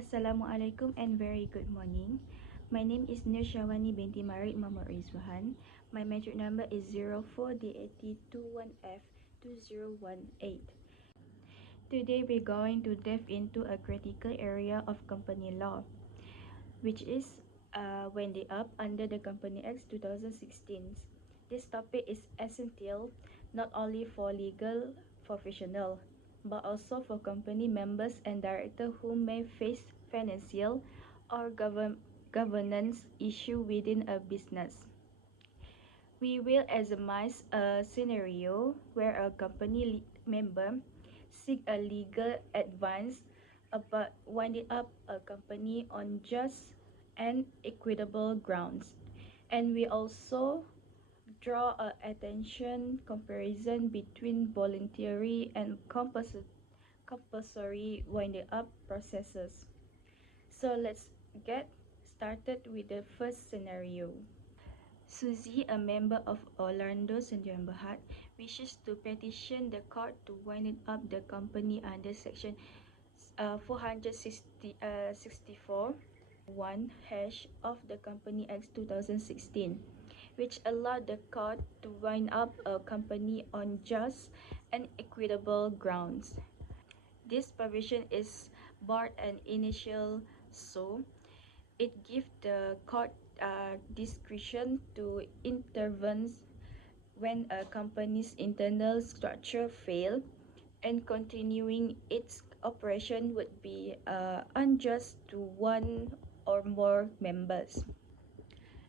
Assalamualaikum and very good morning. My name is SHYAWANI binti MAHRIT Mama RIZUHAN. My metric number is 04D8021F2018. Today we're going to dive into a critical area of company law, which is winding up under the Company Act 2016. This topic is essential not only for legal professionals, but also for company members and directors who may face financial or governance issues within a business. We will examine a scenario where a company member seeks a legal advice about winding up a company on just and equitable grounds. And we also draw a attention comparison between voluntary and compulsory winding up processes. So let's get started with the first scenario. Suzy, a member of Orlando Syndrome Berhad, wishes to petition the court to wind up the company under Section 464 1 of the Company Act 2016, which allowed the court to wind up a company on just and equitable grounds. This provision is barred and initial, so it gives the court discretion to intervene when a company's internal structure fails and continuing its operation would be unjust to one or more members.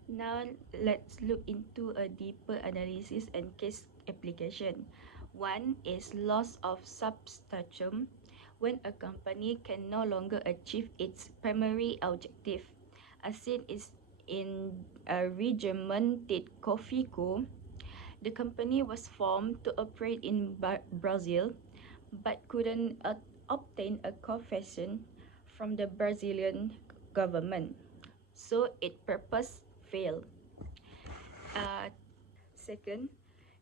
Now let's look into a deeper analysis and case application. One is loss of substantium, when a company can no longer achieve its primary objective. As seen is in a regimented coffee co. The company was formed to operate in Brazil, but couldn't obtain a concession from the Brazilian government, so its purpose failed. Second,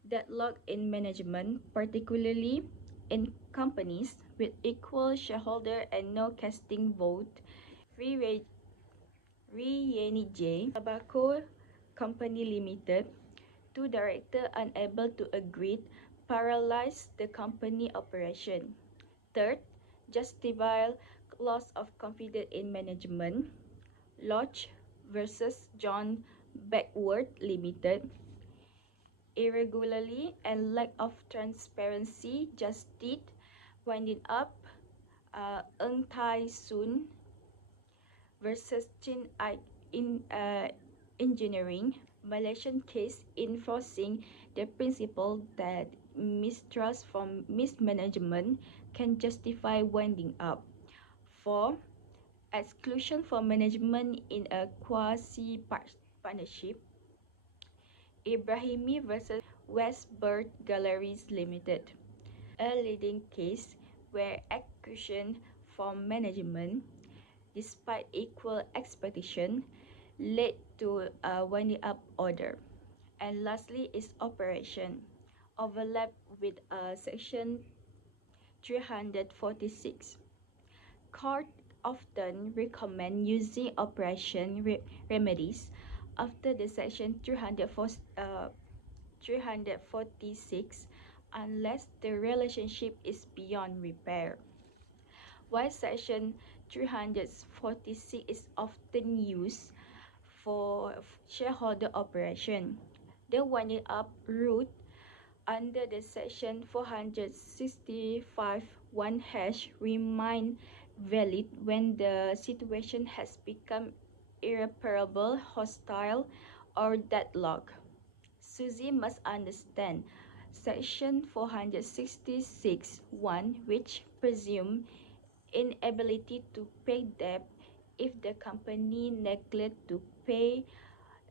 deadlock in management, particularly in companies with equal shareholder and no casting vote. Rienige Tobacco Company Limited, two directors unable to agree, paralyzed the company operation. Third, justifiable loss of confidence in management. Lodge versus John Beckworth Limited. Irregularity and lack of transparency justice winding up Eng Tai Soon versus Chin Ai Engineering, Malaysian case enforcing the principle that mistrust from mismanagement can justify winding up. 4. Exclusion for management in a quasi-partnership, Ibrahimi versus Westbird Galleries Limited, a leading case where exclusion from management, despite equal expectation, led to a winding up order. And lastly is operation, overlap with Section 346. Court often recommend using operation remedies after the Section 346 unless the relationship is beyond repair. While Section 346 is often used for shareholder operation, the winding up route under the Section 465 1 remain valid when the situation has become irreparable, hostile, or deadlock. Suzy must understand Section 466 1, which presumes inability to pay debt if the company neglects to pay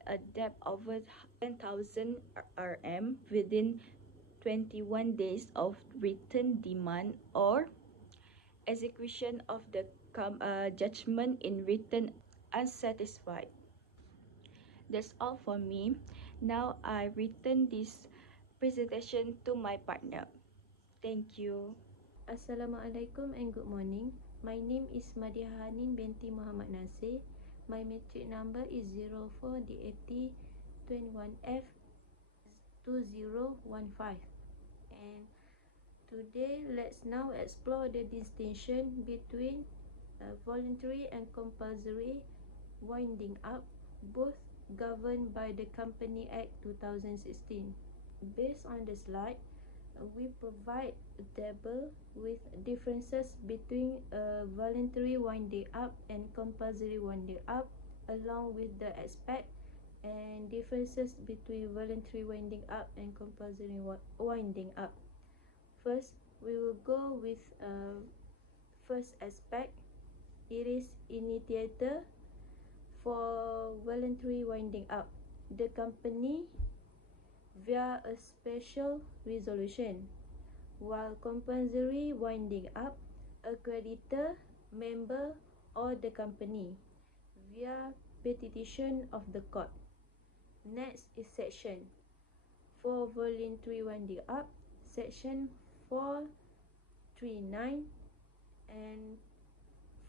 a debt over 10,000 RM within 21 days of written demand or execution of the judgment in written unsatisfied. That's all for me. Now I return this presentation to my partner. Thank you. Assalamualaikum and good morning. My name is MADIHAH HANIN binti Muhammad Nasir. My matric number is 04 DAT 21F2015. And today, let's now explore the distinction between voluntary and compulsory winding up, both governed by the Company Act 2016. Based on the slide, we provide a table with differences between voluntary winding up and compulsory winding up, along with the aspect and differences between voluntary winding up and compulsory winding up. First, we will go with first aspect. It is initiator. For voluntary winding up, the company via a special resolution, while compulsory winding up, a creditor, member or the company via petition of the court. Next is section. For voluntary winding up, section 439 and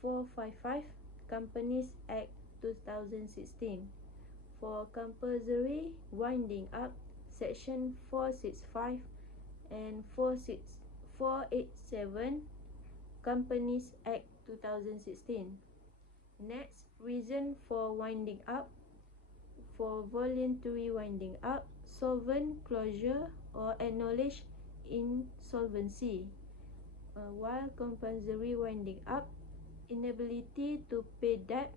455 Companies Act 2016. For compulsory winding up, section 465 and 487 Companies Act 2016. Next, reason for winding up. For voluntary winding up, solvent closure or acknowledged insolvency, while compulsory winding up, inability to pay debt,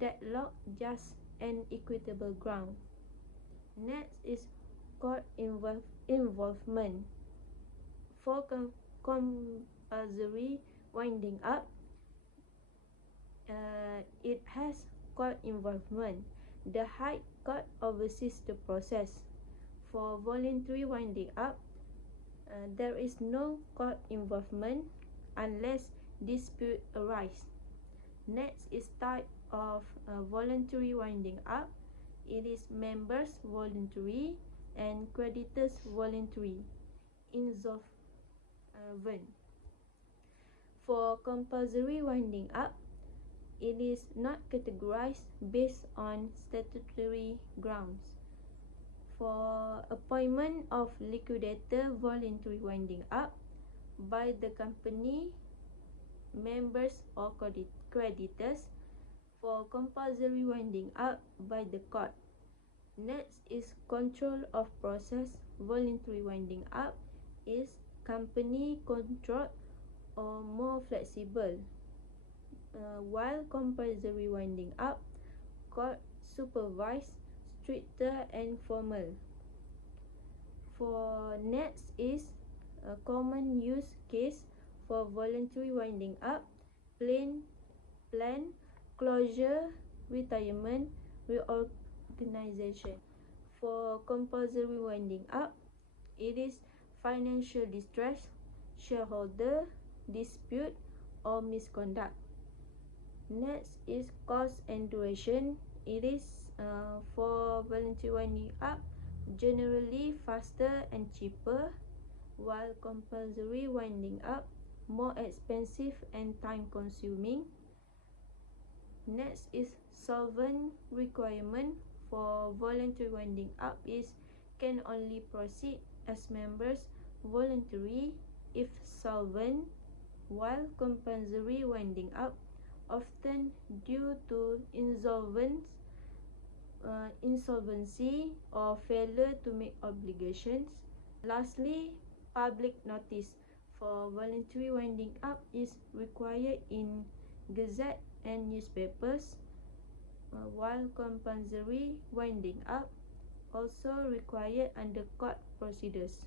deadlock, just and equitable ground. Next is court involvement. For compulsory winding up, it has court involvement. The High Court oversees the process. For voluntary winding up, there is no court involvement unless dispute arise. Next is type of voluntary winding up. It is members voluntary and creditors voluntary insolvent. For compulsory winding up, it is not categorized based on statutory grounds. For appointment of liquidator voluntary winding up by the company, members or creditors. For compulsory winding up by the court. Next is control of process. Voluntary winding up is company controlled or more flexible, while compulsory winding up, court supervised, stricter and formal. For next is a common use case for voluntary winding up, plan, closure, retirement, reorganization. For compulsory winding up, it is financial distress, shareholder dispute or misconduct. Next is cost and duration. It is for voluntary winding up, generally faster and cheaper, while compulsory winding up, more expensive and time consuming. Next is solvent requirement. For voluntary winding up is can only proceed as members voluntary if solvent, while compulsory winding up often due to insolvency or failure to meet obligations. Lastly, public notice for voluntary winding up is required in Gazette and newspapers, while compulsory winding up also required under court procedures.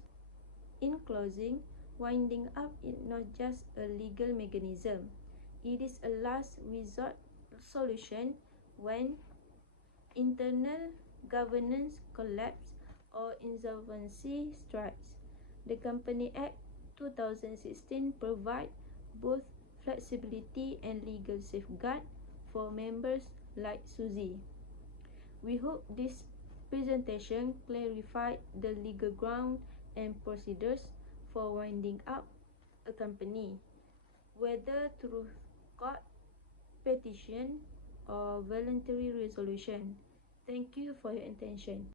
In closing, winding up is not just a legal mechanism. It is a last resort solution when internal governance collapse or insolvency strikes. The Company Act 2016 provides both flexibility and legal safeguard for members like Suzy. We hope this presentation clarified the legal ground and procedures for winding up a company, whether through court, petition, or voluntary resolution. Thank you for your attention.